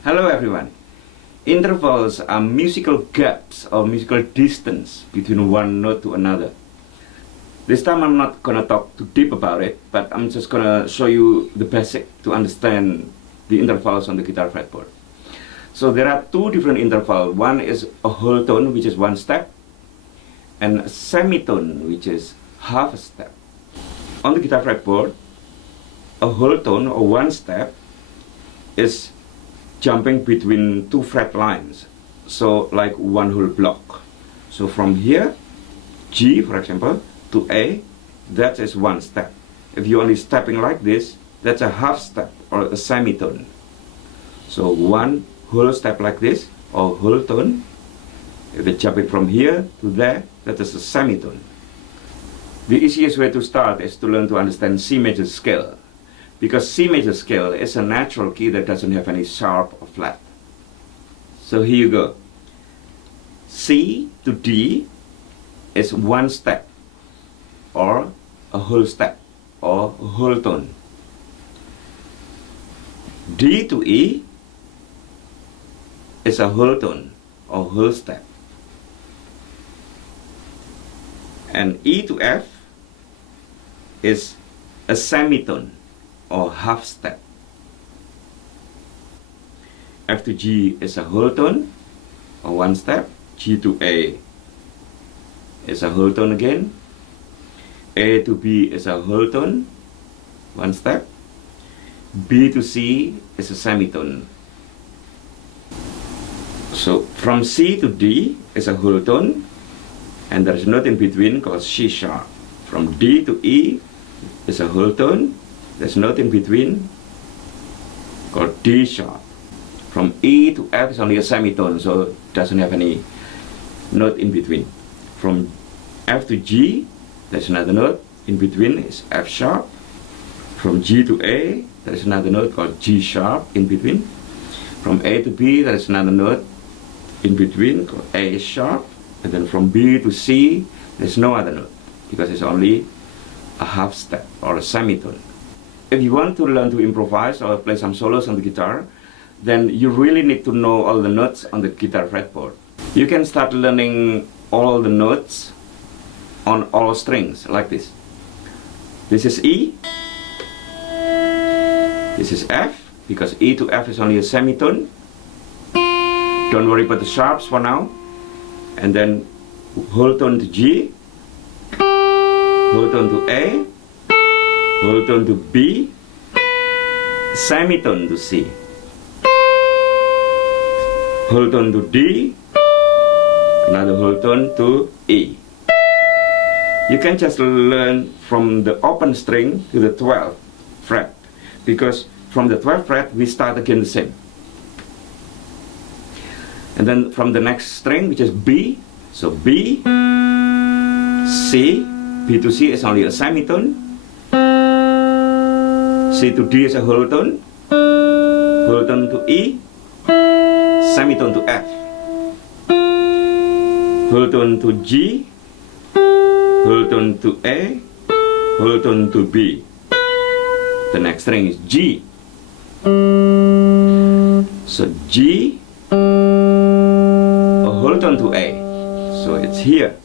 Hello everyone. Intervals are musical gaps or musical distance between one note to another. This time I'm not gonna talk too deep about it, but I'm just gonna show you the basic to understand the intervals on the guitar fretboard. So there are two different intervals. One is a whole tone, which is one step, and a semitone, which is half a step. On the guitar fretboard, a whole tone or one step is jumping between two fret lines, so like one whole block. So from here, G for example, to A, that is one step. If you're only stepping like this, that's a half step or a semitone. So one whole step like this, or whole tone. If it's jumping from here to there, that is a semitone. The easiest way to start is to learn to understand C major scale, because C major scale is a natural key that doesn't have any sharp or flat. So here you go. C to D is one step, or a whole step, or a whole tone. D to E is a whole tone, or whole step. And E to F is a semitone, or half step. F to G is a whole tone, or one step. G to A is a whole tone again. A to B is a whole tone, one step. B to C is a semitone. So from C to D is a whole tone, and there is a note in between called C sharp. From D to E is a whole tone. There's a note in between called D sharp. From E to F is only a semitone, so it doesn't have any note in between. From F to G, there's another note in between, is F sharp. From G to A, there's another note called G sharp in between. From A to B, there's another note in between called A sharp. And then from B to C, there's no other note, because it's only a half step or a semitone. If you want to learn to improvise or play some solos on the guitar, then you really need to know all the notes on the guitar fretboard. You can start learning all the notes on all strings like this. This is E, this is F, because E to F is only a semitone. Don't worry about the sharps for now. And then whole tone to G, whole tone to A, whole tone to B, semitone to C, whole tone to D, another whole tone to E. You can just learn from the open string to the 12th fret, because from the 12th fret we start again the same. And then from the next string, which is B, so B, C, B to C is only a semitone, C to D is a whole tone to E, semitone to F, whole tone to G, whole tone to A, whole tone to B. The next string is G. So G, a whole tone to A. So it's here,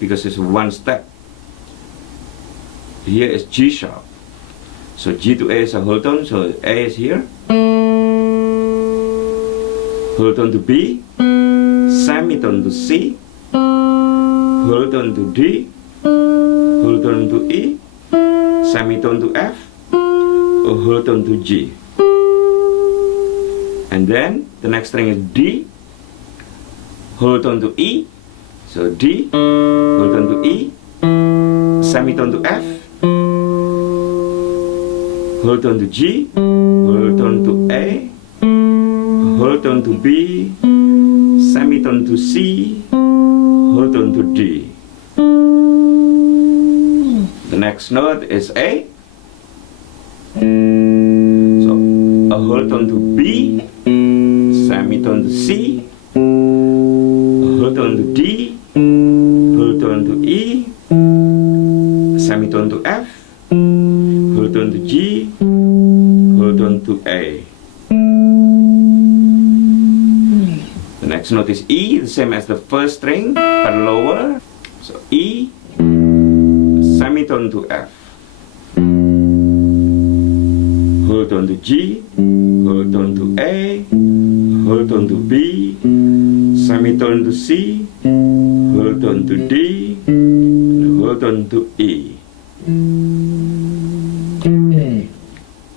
because it's one step. Here is G sharp. So G to A is a whole tone, so A is here. Whole tone to B, semitone to C, whole tone to D, whole tone to E, semitone to F, a whole tone to G. And then the next string is D, whole tone to E, so D, whole tone to E, semitone to F, whole tone to G, whole tone to A, whole tone to B, semitone to C, whole tone to D. The next note is A, so a whole tone to B, semitone to C, whole tone to D, whole tone to E, semitone to F, whole tone to G, whole tone to A. The next note is E, the same as the first string, but lower. So E, semitone to F. Whole tone to G, whole tone to A, whole tone to B, semitone to C, whole tone to D, whole tone to E.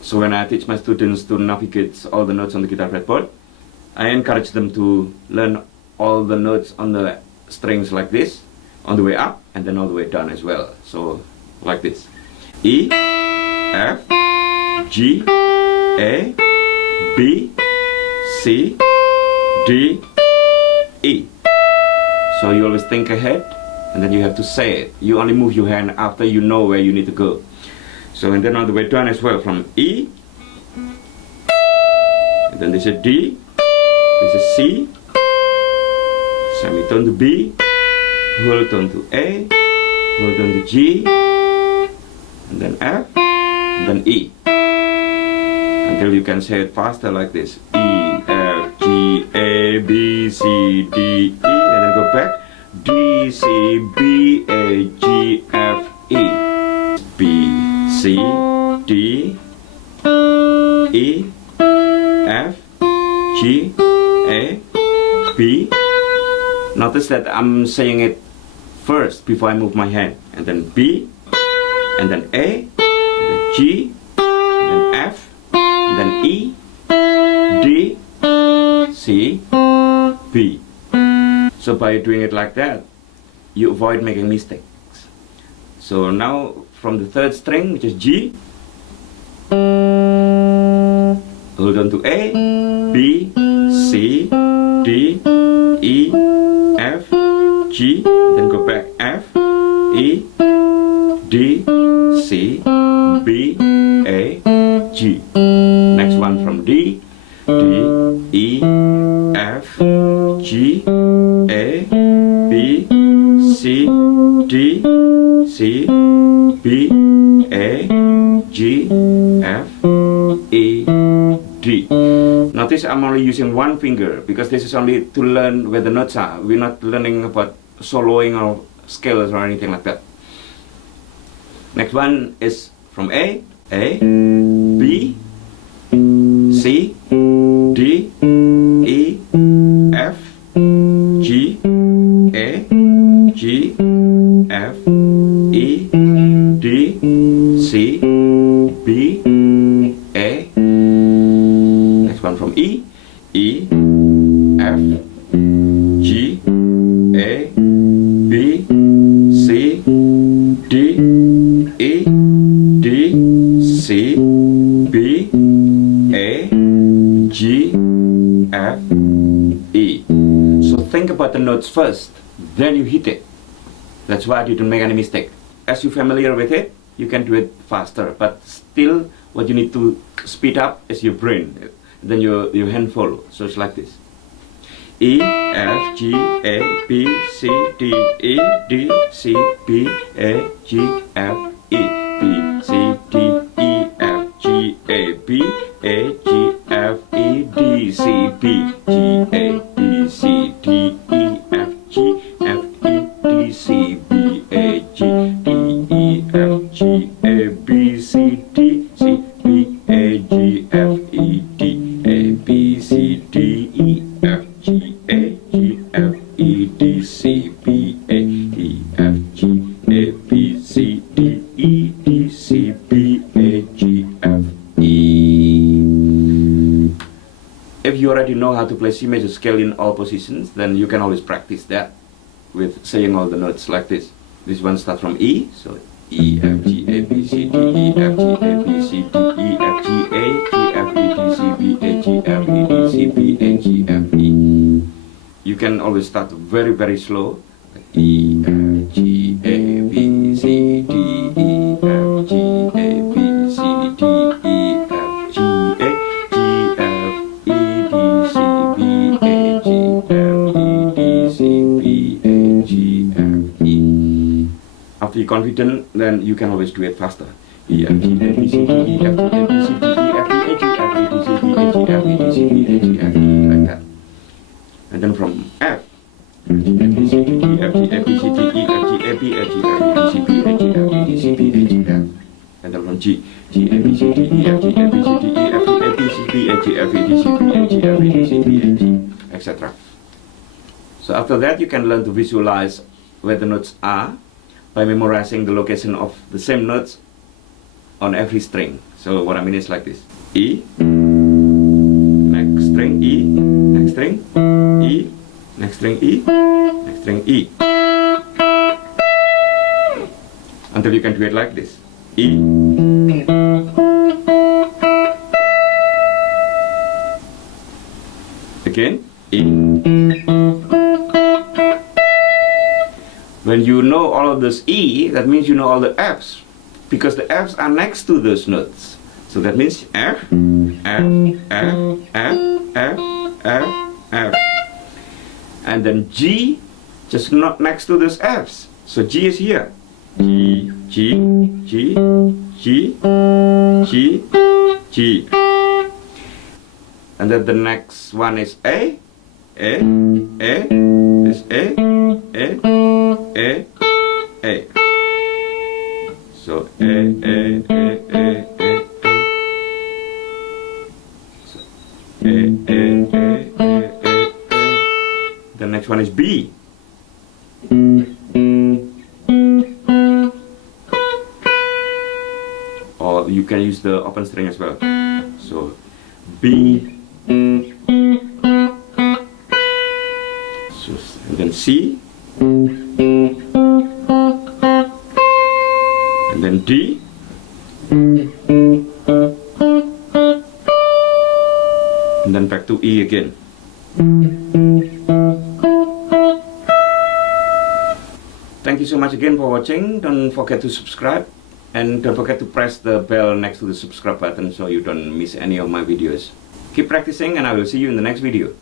So when I teach my students to navigate all the notes on the guitar fretboard, I encourage them to learn all the notes on the strings like this, on the way up and then all the way down as well. So like this: E, F, G, A, B, C, D, E. So you always think ahead and then you have to say it. You only move your hand after you know where you need to go. So and then all the way down as well, from E, and then there's a D, there's a C, semitone to B, whole tone to A, whole tone to G, and then F, and then E. Until you can say it faster like this: E, F, G, A, B, C, D, E, and then go back: D, C, B, A, G, F, E. B, C, D, E, F, G, A, B. Notice that I'm saying it first before I move my hand, and then B, and then A, and then G, and then F, and then E, D, C, B. So by doing it like that, you avoid making mistakes. So now from the third string, which is G, hold on to A, B, C, D, E, F, G, then go back: F, E, D, C, B, A, G. Next one from D, D, E, F, G, A, B, C, D, C, B, A, G, F, E, D. Notice I'm only using one finger because this is only to learn where the notes are. We're not learning about soloing or scales or anything like that. Next one is from A, B, C, D, E, F, G, A, G, F, E, D, C, B, A. Next one from E, F, G, A, B, C, D, E, D, C, B, A, G, F, E. So think about the notes first, then you hit it. That's why you don't make any mistake. As you're familiar with it, you can do it faster, but still what you need to speed up is your brain, then your hand follow. So it's like this: E, F, G, A, B, C, D, E, D, C, B, A, G, F, E, B, C, D, E, F, G, A, B, A, G, F, E, D, C, B, G, A, B, C, D, E, F, G, F, E, D, C, B, A, G, D, E, F, G, A, B, C, D, C, B, A, G, F, E, D, A, B, C, D, E, F, G, A, G, F, E, D, C, B, A, E, F, G, A, B, C, D, E, D, C, B, A, G, F, E. If you already know how to play C major scale in all positions, then you can always practice that with saying all the notes like this. This one starts from E, so E, F, G, A, B, C, D, E, F, G, A, B, C, D, E, F, G, A, G, F, E, D, C, B, A, G, F, E, D, C, B, A, G, F, E. You can always start very, very slow. E, F, G, A, B, C, D, E, F, G, A, B, C, D, E, F, G, A, G, F, E, D, C, B, A, G, F, E, D, C, B, A, G, F, E. After you're confident, then you can always do it faster. E, F, G, A, B, C, D, E, F, G, A, B, C, D, E, F, G, A, G, F, E, D, C, B, A, G, F, E, D, C, B, A, G, F, E, like that. and then from F, G, A, B, C, D, E, F, G, A, B, C, D, E, F, G, A, B, F, G, A, B, C, B, A, G, F, B, C, B, A, G, F, and then from G, G, A, B, C, D, E, F, G, A, B, C, D, E, F, G, A, B, C, B, A, G, F, B, C, B, A, G, F, B, C, B, A, G, etc. So after that, you can learn to visualize where the notes are by memorizing the location of the same notes on every string. So what I mean is like this: E, next string E, next string E, next string E, next string E, until you can do it like this: E, again E. When you know all of those E, that means you know all the Fs, because the Fs are next to those notes. So that means F, F, F, F, F, F, F. And then G, just not next to those Fs. So G is here. G, G, G, G, G, G. And then the next one is A, is A, A. So A. So A. The next one is B. Or you can use the open string as well. So B. So, and then C. And then D, and then back to E again. Thank you so much again for watching. Don't forget to subscribe, and don't forget to press the bell next to the subscribe button so you don't miss any of my videos. Keep practicing, and I will see you in the next video.